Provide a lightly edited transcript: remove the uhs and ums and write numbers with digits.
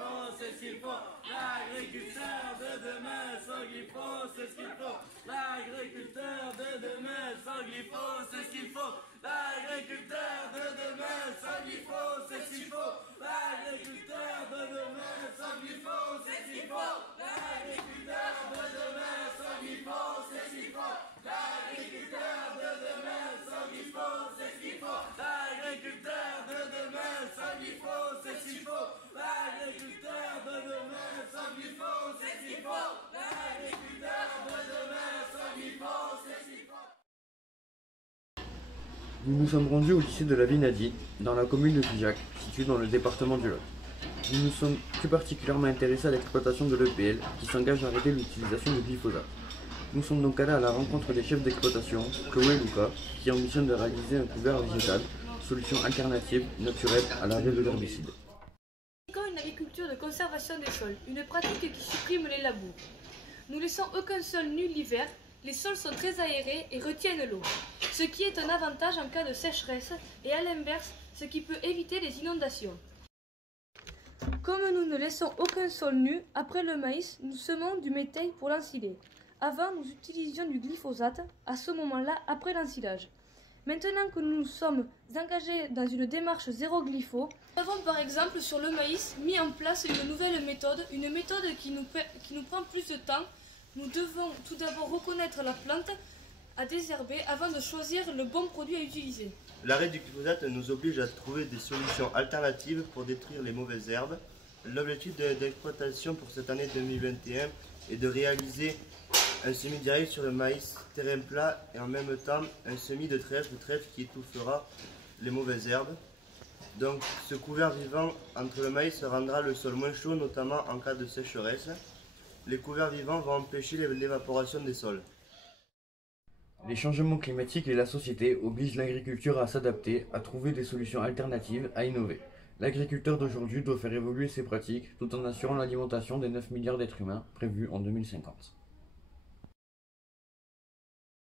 faut, c'est ce qu'il faut. L'agriculteur de demain sans glyphosate, c'est ce qu'il faut. L'agriculteur de demain sans glyphosate, c'est ce qu'il faut. L'agriculteur de demain sans glyphosate, c'est ce qu'il faut. L'agriculteur de demain sans glyphosate, c'est ce qu'il faut. L'agriculteur de demain sans glyphosate, c'est ce qu'il faut. L'agriculteur de demain sans glyphosate, c'est ce qu'il faut. L'agriculteur de demain sans glyphosate, c'est ce qu'il faut. L'agriculteur de demain sans glyphosate, c'est ce qu'il faut. L'agriculteur de demain sans glyphosate, c'est ce qu'il faut. Nous nous sommes rendus au lycée de la Vinadi, dans la commune de Figeac, située dans le département du Lot. Nous nous sommes plus particulièrement intéressés à l'exploitation de l'EPL, qui s'engage à arrêter l'utilisation du glyphosate. Nous sommes donc allés à la rencontre des chefs d'exploitation, Chloé et Luca, qui ambitionnent de réaliser un couvert végétal, solution alternative naturelle à l'arrêt de l'herbicide. Une agriculture de conservation des sols, une pratique qui supprime les labours. Nous laissons aucun sol nu l'hiver, les sols sont très aérés et retiennent l'eau, ce qui est un avantage en cas de sécheresse et à l'inverse, ce qui peut éviter les inondations. Comme nous ne laissons aucun sol nu, après le maïs, nous semons du métail pour l'ensiler. Avant, nous utilisions du glyphosate, à ce moment-là, après l'ensilage. Maintenant que nous sommes engagés dans une démarche zéro glypho, nous avons par exemple sur le maïs mis en place une nouvelle méthode, qui nous prend plus de temps. Nous devons tout d'abord reconnaître la plante à désherber avant de choisir le bon produit à utiliser. L'arrêt du glyphosate nous oblige à trouver des solutions alternatives pour détruire les mauvaises herbes. L'objectif d'exploitation pour cette année 2021 est de réaliser un semis direct sur le maïs terrain plat et en même temps un semis de trèfle qui étouffera les mauvaises herbes. Donc ce couvert vivant entre le maïs rendra le sol moins chaud, notamment en cas de sécheresse. Les couverts vivants vont empêcher l'évaporation des sols. Les changements climatiques et la société obligent l'agriculture à s'adapter, à trouver des solutions alternatives, à innover. L'agriculteur d'aujourd'hui doit faire évoluer ses pratiques tout en assurant l'alimentation des 9 milliards d'êtres humains prévus en 2050.